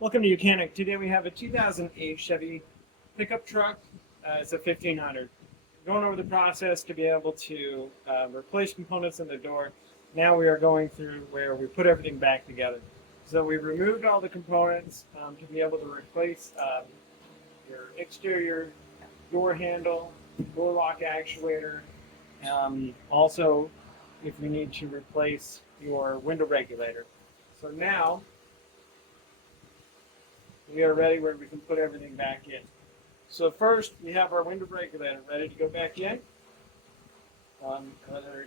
Welcome to Reconnect. Today we have a 2008 Chevy pickup truck. It's a 1500. Going over the process to be able to replace components in the door. Now we are going through where we put everything back together. So we removed all the components to be able to replace your exterior door handle, door lock actuator. Also, if we need to replace your window regulator. So now we are ready where we can put everything back in. So first, we have our window regulator ready to go back in. Whether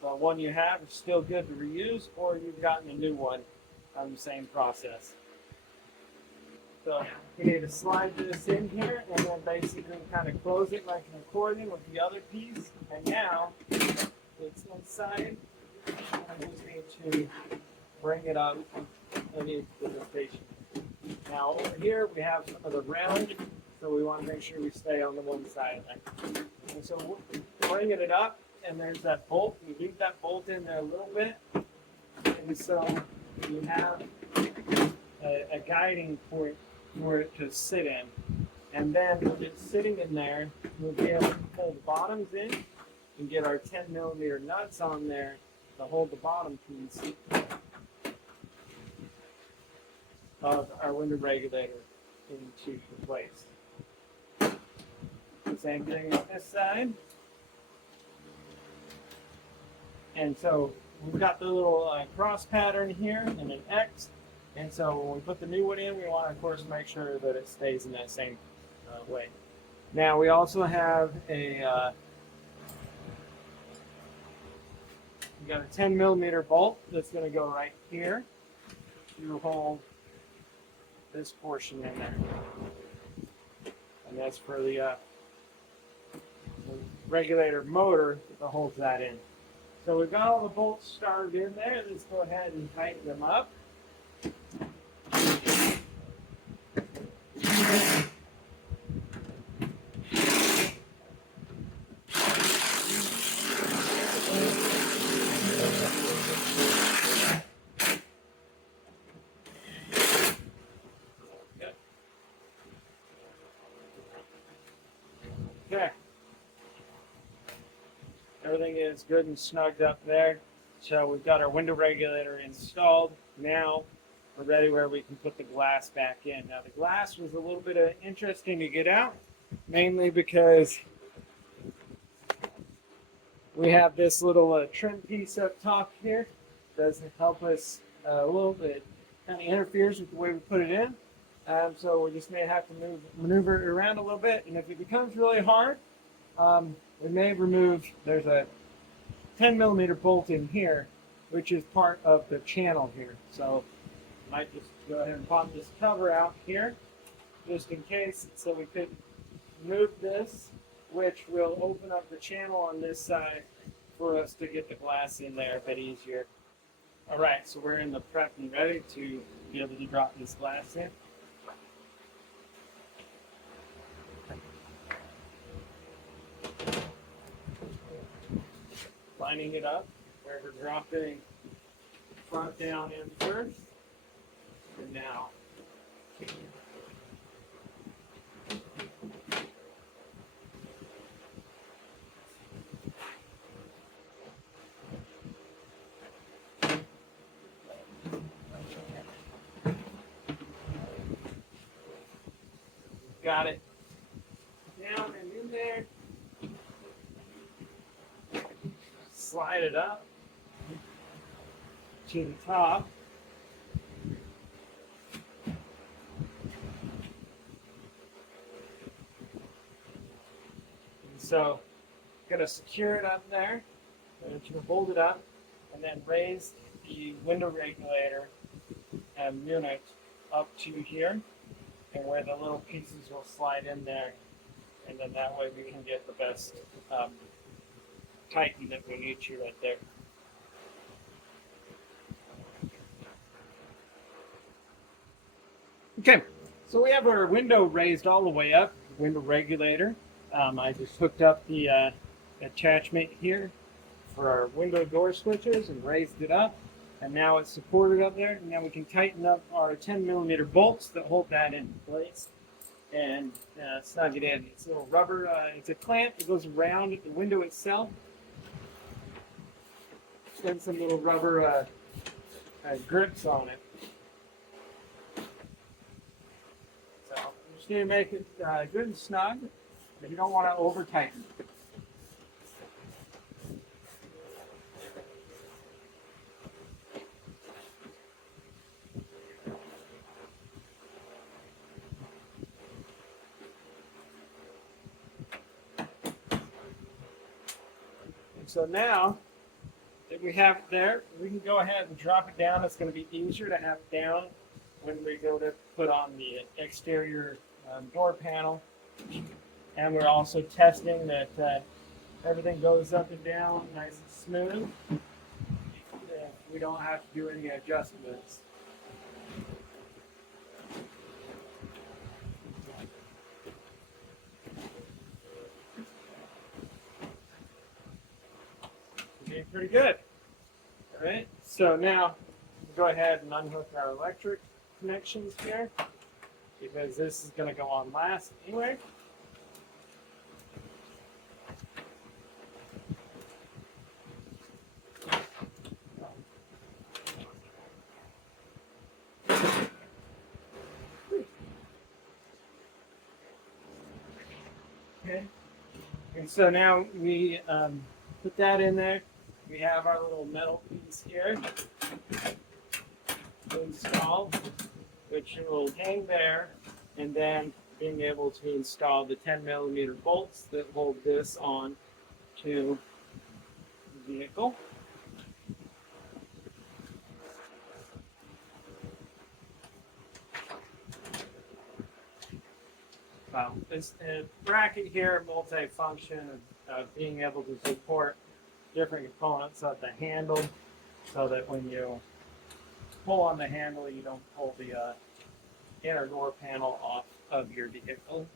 the one you have is still good to reuse or you've gotten a new one on the same process. So we need to slide this in here and then basically kind of close it like an accordion with the other piece. And now it's inside. I just need to bring it up underneath the station. Now over here we have some of the round, so we want to make sure we stay on the one side of that. And so we're bringing it up, and there's that bolt. We leave that bolt in there a little bit, and so you have a guiding point for it to sit in. And then with it sitting in there, we'll be able to pull the bottoms in and get our 10mm nuts on there to hold the bottom piece of our window regulator into place. Same thing on this side. And so we've got the little cross pattern here and an X. And so when we put the new one in, we want to, of course, make sure that it stays in that same way. Now we also have we got a 10mm bolt that's going to go right here to hold this portion in there, and that's for the regulator motor that holds that in. So we've got all the bolts started in there. Let's go ahead and tighten them up. Okay. Everything is good and snugged up there. So we've got our window regulator installed. Now we're ready where we can put the glass back in. Now the glass was a little bit interesting to get out, mainly because we have this little trim piece up top here. Does help us a little bit, kind of interferes with the way we put it in. So we just may have to maneuver it around a little bit. And if it becomes really hard, we may remove, there's a 10mm bolt in here, which is part of the channel here. So I might just go ahead and pop this cover out here, just in case. So we could move this, which will open up the channel on this side for us to get the glass in there a bit easier. All right, so we're in the prep and ready to be able to drop this glass in. Lining it up where we're dropping front down in first, and now got it down and in there. Slide it up to the top. And so, going to secure it up there, to hold it up, and then raise the window regulator unit up to here, and where the little pieces will slide in there, and then that way we can get the best tighten that we need to right there. Okay, so we have our window raised all the way up, window regulator. I just hooked up the attachment here for our window door switches and raised it up. And now it's supported up there. And now we can tighten up our 10mm bolts that hold that in place and snug it in. It's a little rubber, it's a clamp that goes around the window itself. Then some little rubber grips on it. So you just need to make it good and snug, but you don't want to over tighten. So now that we have it there, we can go ahead and drop it down. It's going to be easier to have it down when we go to put on the exterior door panel. And we're also testing that everything goes up and down nice and smooth. We don't have to do any adjustments. Okay, pretty good. All right, so now we'll go ahead and unhook our electric connections here because this is going to go on last anyway. Okay, and so now we put that in there. We have our little metal piece here installed, which will hang there, and then being able to install the 10mm bolts that hold this on to the vehicle. Well, this bracket here, multi-function, being able to support different components of the handle, so that when you pull on the handle, you don't pull the inner door panel off of your vehicle.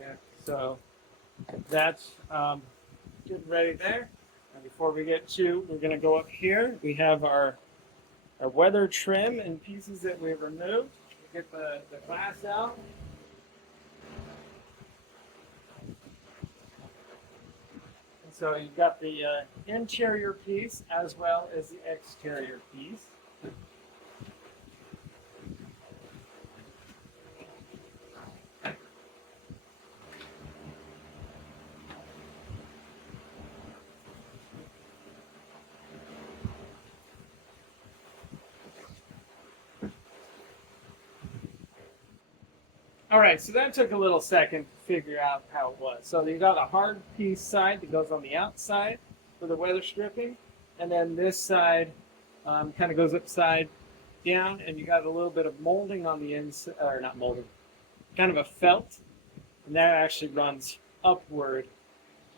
Yeah, so that's getting ready there. And before we get to, we're going to go up here. We have our weather trim and pieces that we've removed. We get the glass out. And so you've got the interior piece as well as the exterior piece. All right, so that took a little second to figure out how it was. So you got a hard piece side that goes on the outside for the weather stripping, and then this side kind of goes upside down, and you got a little bit of molding on the inside, or not molding, kind of a felt, and that actually runs upward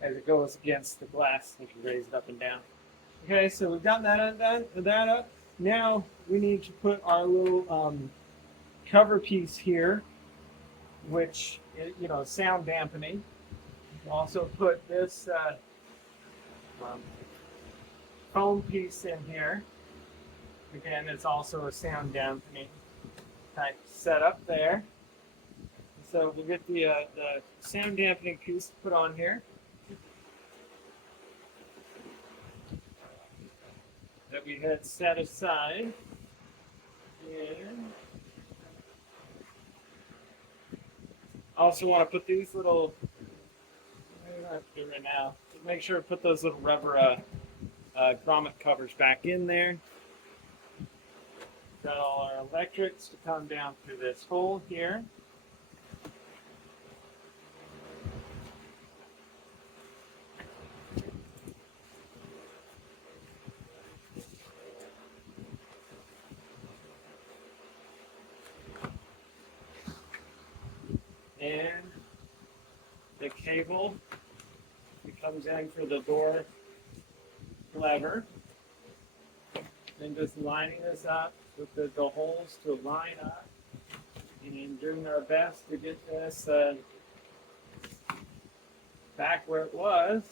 as it goes against the glass. You can raise it up and down. Okay, so we've got that up. Now we need to put our little cover piece here, which, you know, sound dampening. We'll also put this foam piece in here. Again, it's also a sound dampening type setup there. So we'll get the sound dampening piece put on here. That we had set aside. And also want to put these little, I don't have to do right now, make sure to put those little rubber grommet covers back in there. Got all our electrics to come down through this hole here. And the cable that comes in for the door lever. and just lining this up with the holes to line up and doing our best to get this back where it was.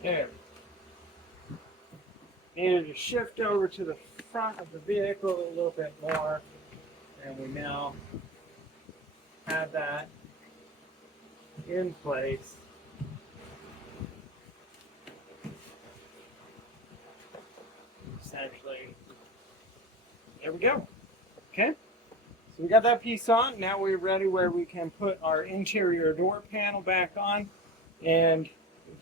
There. Needed to shift over to the front of the vehicle a little bit more, and we now have that in place. Essentially, there we go. Okay, so we got that piece on. Now we're ready where we can put our interior door panel back on and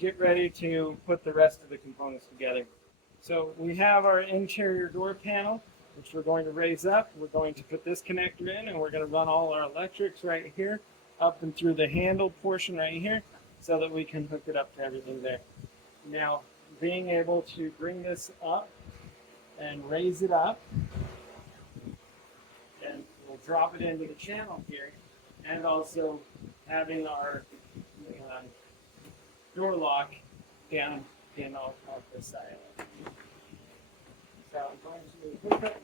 get ready to put the rest of the components together. So we have our interior door panel, which we're going to raise up. We're going to put this connector in, and we're going to run all our electrics right here up and through the handle portion right here so that we can hook it up to everything there. Now, being able to bring this up and raise it up, and we'll drop it into the channel here, and also having our door lock down in off the side. So I'm going to hook up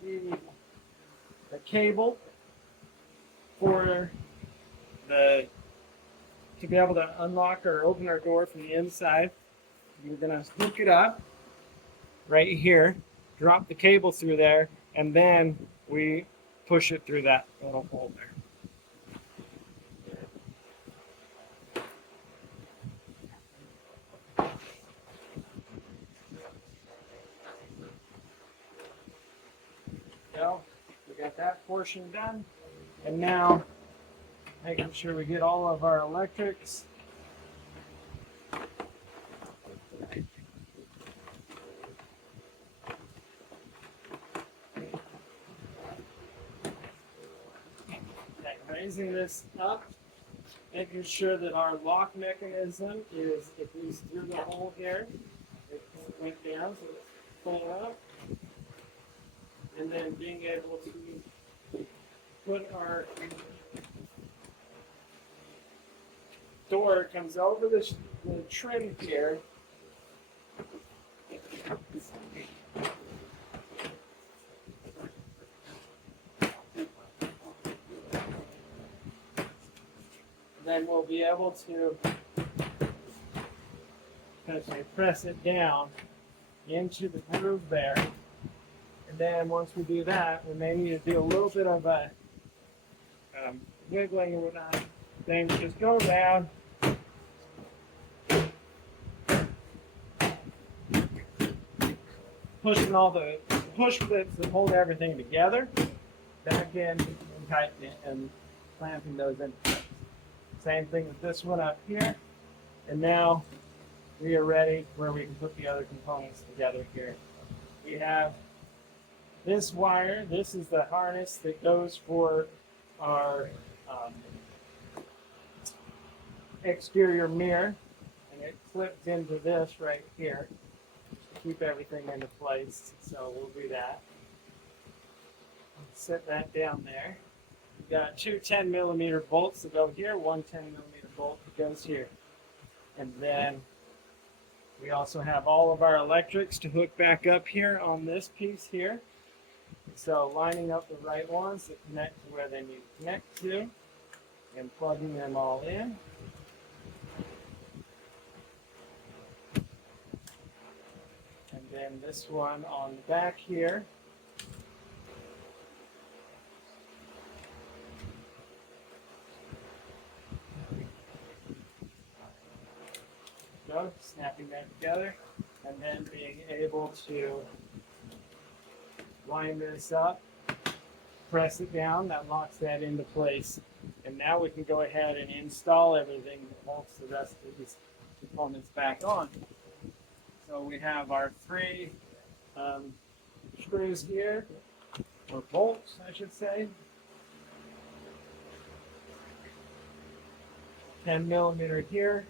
the cable for to be able to unlock or open our door from the inside. We're going to hook it up right here, drop the cable through there, and then we push it through that little hole there. So we got that portion done, and now making sure we get all of our electrics raising this up, making sure that our lock mechanism is at least through the hole here. It went down, so it's pulling up. And then being able to put our door comes over the trim here. Then we'll be able to press it down into the groove there. And then once we do that, we may need to do a little bit of a wiggling or whatnot. Then just go around, pushing all the push clips that hold everything together back in and tightening and clamping those in place. Same thing with this one up here. And now we are ready where we can put the other components together here. We have this wire. This is the harness that goes for our exterior mirror, and it clips into this right here to keep everything into place. So we'll do that. Set that down there. We've got two 10mm bolts that go here, one 10mm bolt that goes here. And then we also have all of our electrics to hook back up here on this piece here. So lining up the right ones that connect to where they need to connect to and plugging them all in. And then this one on the back here. So snapping that together and then being able to line this up, press it down, that locks that into place. And now we can go ahead and install everything that holds the rest of these components back on. So we have our three screws here, or bolts, I should say. 10mm here.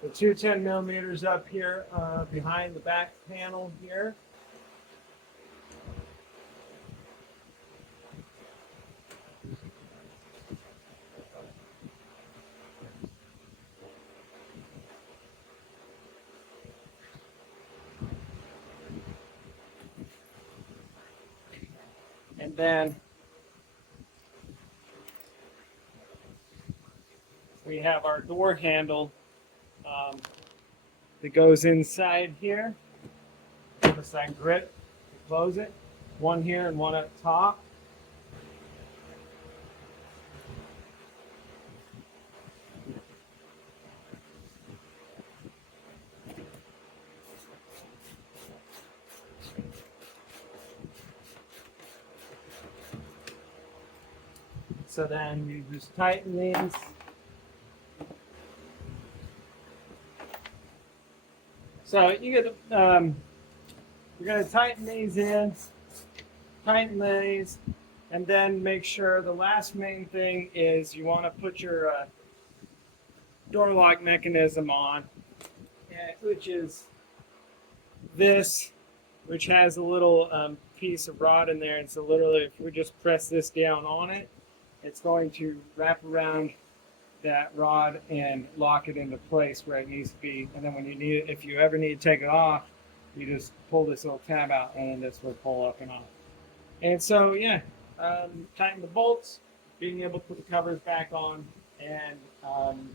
The two 10mm up here behind the back panel here. And then we have our door handle that goes inside here. Give us that grip to close it. One here and one up top. So then you just tighten these. So you're gonna tighten these in, tighten these, and then make sure the last main thing is you want to put your door lock mechanism on, which is this, which has a little piece of rod in there. And so literally, if we just press this down on it, it's going to wrap around that rod and lock it into place where it needs to be. And then when you need it, if you ever need to take it off, you just pull this little tab out and then this will pull up and off. And so, yeah, tighten the bolts, being able to put the covers back on, and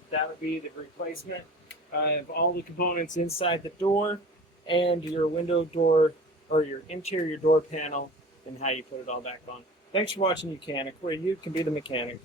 that would be the replacement of all the components inside the door and your window door or your interior door panel and how you put it all back on. Thanks for watching, mechanic, where you can be the mechanic.